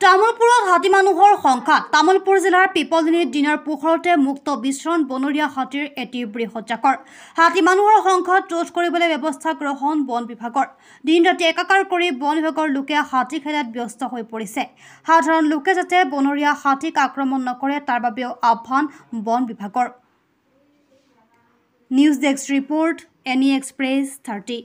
তামুলপুৰত হাতী মানুহৰ সংখ্যাত তামুলপুৰ জিলাৰ পিপলদিনীত দিনৰ পোহৰতে মুক্ত বিচৰণ বনৰীয়া হাতীৰ এটি বৃহৎ জাকৰ। হাতী মানুহৰ সংখ্যাত ৰোধ কৰিবলৈ ব্যৱস্থা গ্ৰহণ বন বিভাগৰ। দিন ৰাতি একাকাৰ কৰি বন বিভাগৰ লোকে হাতী খেদাত ব্যস্ত হৈ পৰিছে। সাধাৰণ লোকে যাতে বনৰীয়া হাতীক আক্ৰমণ নকৰে তাৰ বাবেও আহ্বান বন বিভাগৰ। News desk report, any express 30।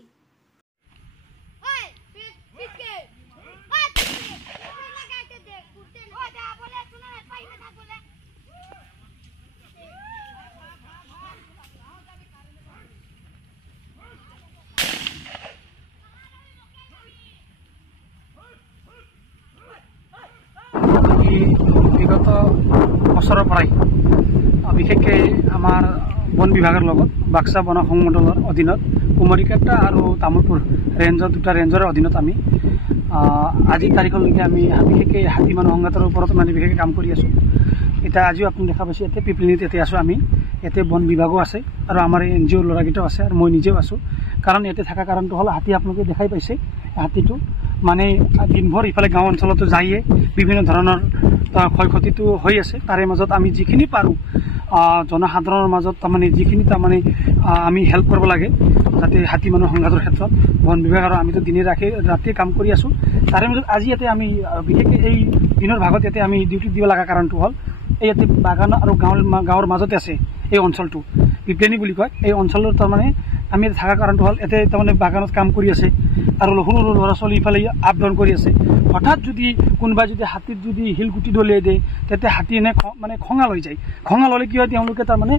বিগত বছৰৰ পৰাই বিশেষকৈ আমাৰ বন বিভাগৰ লগত বাক্সা বন সংমণ্ডলৰ অধীনত কুমাৰীকাটা আৰু তামুলপুৰ ৰেঞ্জৰ দুটা ৰেঞ্জৰ অধীনত আমি আজিৰ তাৰিখলৈকে আমি বিশেষকৈ হাতী মানুহ সংঘাতৰ ওপৰত মানে বিশেষকৈ কাম কৰি আছোঁ। এতিয়া আজিও আপুনি দেখা পাইছে ইয়াতে পিপলিনীত ইয়াতে আছোঁ আমি। ইয়াতে বন বিভাগো আছে আৰু আমাৰ NGO ল'ৰাকেইটাও আছে আৰু মই নিজেও আছোঁ। কাৰণ ইয়াতে থকা কাৰণটো হ'ল হাতী আপোনালোকে দেখাই পাইছে। হাতীটো মানে দিনভৰ ইফালে গাঁও অঞ্চলতো যায়ে বিভিন্ন ধৰণৰ ক্ষয় ক্ষতিটো হৈ আছে। তাৰে মাজত আমি যিখিনি পাৰোঁ জনসাধাৰণৰ মাজত তাৰমানে যিখিনি তাৰমানে আমি হেল্প কৰিব লাগে যাতে হাতী মানুহ সংঘাতৰ ক্ষেত্ৰত বন বিভাগ আৰু আমিতো দিনে ৰাতিয়ে কাম কৰি আছোঁ। তাৰে মাজত আজি ইয়াতে আমি বিশেষকৈ এই দিনৰ ভাগত ইয়াতে আমি ডিউটি দিব লগা কাৰণটো হ'ল এই ইয়াতে বাগান আৰু গাঁৱৰ মাজতে আছে এই অঞ্চলটো পিপলিনী বুলি কয়। এই অঞ্চলৰ তাৰমানে আমি থকা কাৰণটো হ'ল ইয়াতে তাৰমানে বাগানত কাম কৰি আছে আৰু সৰু সৰু ল'ৰা ছোৱালী ইফালে আপ ডাউন কৰি আছে। হঠাৎ যদি কোনোবাই যদি হাতীত যদি শিলগুটি দলিয়াই দিয়ে তেতিয়া হাতী এনে মানে খঙাল হৈ যায়। খঙাল হ'লে কি হয় তেওঁলোকে তাৰমানে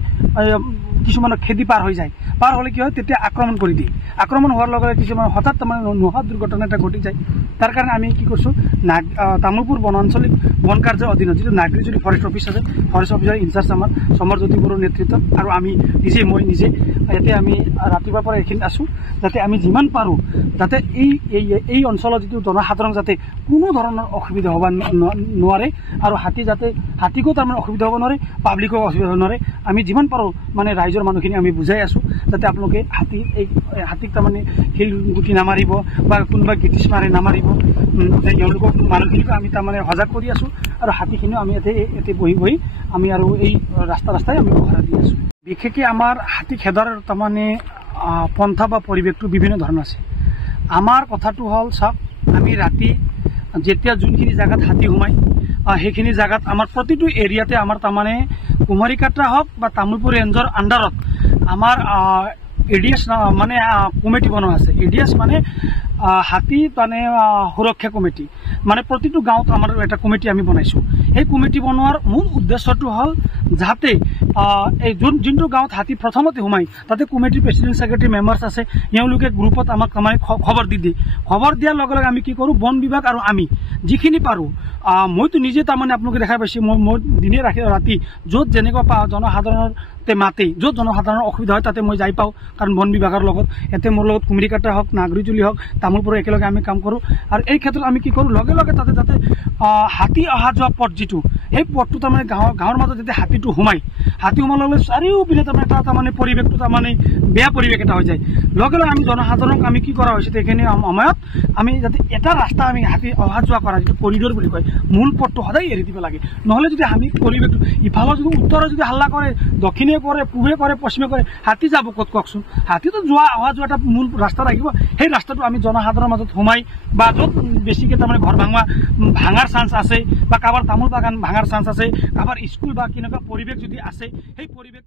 কিছুমানৰ খেদি পাৰ হৈ যায়। পাৰ হ'লে কি হয় তেতিয়া আক্ৰমণ কৰি দিয়ে। আক্ৰমণ হোৱাৰ লগে লগে কিছুমান হঠাৎ তাৰমানে নোহোৱা দুৰ্ঘটনা এটা ঘটি যায়। তাৰ কাৰণে আমি কি কৰিছোঁ তামুলপুৰ বনাঞ্চলিক বন কাৰ্যৰ অধীনত যিটো নাগৰিকজনী ফৰেষ্ট অফিচ আছে, ফৰেষ্ট অফিচাৰ ইনচাৰ্জ আমাৰ সমৰজ্যোতি বড়োৰ নেতৃত্বত আৰু আমি মই নিজে ইয়াতে আমি ৰাতিপুৱাৰ পৰা এইখিনি আছোঁ যাতে আমি যিমান পাৰোঁ যাতে এই অঞ্চলত যিটো জনসাধাৰণ যাতে কোনো ধৰণৰ অসুবিধা হ'ব নোৱাৰে আৰু হাতীকো তাৰমানে অসুবিধা হ'ব নোৱাৰে, পাব্লিকো অসুবিধা হ'ব নোৱাৰে। আমি যিমান পাৰোঁ মানে ৰাইজৰ মানুহখিনি আমি বুজাই আছোঁ যাতে আপোনালোকে হাতীক তাৰমানে শিলগুটি নামাৰিব বা কোনোবা গিটিছ মাৰে নামাৰিব। তেওঁলোকক মানুহখিনিকো আমি তাৰমানে সজাগ কৰি আছোঁ আৰু হাতীখিনিও আমি ইয়াতে বহি আমি আৰু এই ৰাস্তাই আমি পহৰা দি আছোঁ। বিশেষকৈ আমাৰ হাতী খেদাৰ তাৰমানে পন্থা বা পৰিৱেশটো বিভিন্ন ধৰণৰ আছে। আমাৰ কথাটো হ'ল চাওক, আমি ৰাতি যেতিয়া যোনখিনি জেগাত হাতী সোমায় সেইখিনি জেগাত আমাৰ প্ৰতিটো এৰিয়াতে আমাৰ তাৰমানে কুমাৰীকাটা হওক বা তামুলপুৰ ৰেঞ্জৰ আণ্ডাৰত আমাৰ ADS মানে কমিটি বনোৱা আছে। ADS মানে হাতী মানে সুৰক্ষা কমিটি, মানে প্ৰতিটো গাঁৱত আমাৰ এটা কমিটি আমি বনাইছোঁ। সেই কমিটি বনোৱাৰ মূল উদ্দেশ্যটো হ'ল যাতে এই যোনটো গাঁৱত হাতী প্ৰথমতে সোমায় তাতে কমিটিৰ প্ৰেচিডেণ্ট ছেক্ৰেটাৰী মেম্বাৰ্ছ আছে, তেওঁলোকে গ্ৰুপত আমাক মানে খবৰ দি দিয়ে। খবৰ দিয়াৰ লগে লগে আমি কি কৰোঁ, বন বিভাগ আৰু আমি যিখিনি পাৰোঁ মইতো নিজে তাৰমানে আপোনালোকে দেখা পাইছে মই দিনে ৰাতি য'ত যেনেকুৱা পাওঁ জনসাধাৰণৰ মাতে য'ত জনসাধাৰণৰ অসুবিধা হয় তাতে মই যাই পাওঁ। কাৰণ বন বিভাগৰ লগত ইয়াতে মোৰ লগত কুমাৰীকাটা হওক নাগৰিজুলি হওক তামুলপুৰ একেলগে আমি কাম কৰোঁ। আৰু এই ক্ষেত্ৰত আমি কি কৰোঁ লগে লগে তাতে যাতে হাতী অহা যোৱা পথ যিটো সেই পথটো তাৰমানে গাঁৱৰ মাজত যেতিয়া হাতীটো সোমায় লগে লগে চাৰিওপিনে তাৰমানে এটা তাৰমানে পৰিৱেশটো তাৰমানে বেয়া পৰিৱেশ এটা হৈ যায়। লগে লগে আমি জনসাধাৰণক আমি কি কৰা হৈছে সেইখিনি সময়ত আমি যাতে এটা ৰাস্তা আমি হাতী অহা যোৱা কৰা যিটো কৰিডৰ বুলি কয় মূল পথটো সদায় এৰি দিব লাগে। নহ'লে যদি আমি পৰিৱেশটো ইফালে যদি উত্তৰে যদি হাল্লা কৰে, দক্ষিণে কৰে, পূবে কৰে, পশ্চিমে কৰে, হাতী যাব ক'ত কওকচোন? হাতীটো অহা যোৱা এটা মূল ৰাস্তা লাগিব। সেই ৰাস্তাটো আমি জনসাধাৰণৰ মাজত সোমাই বা য'ত বেছিকৈ তাৰমানে ঘৰ ভাঙাৰ চান্স আছে বা কাৰোবাৰ তামোল বাগান ভাঙাৰ চান্স আছে, কাৰোবাৰ স্কুল বা কেনেকুৱা পৰিৱেশ যদি আছে সেই পৰিৱেশ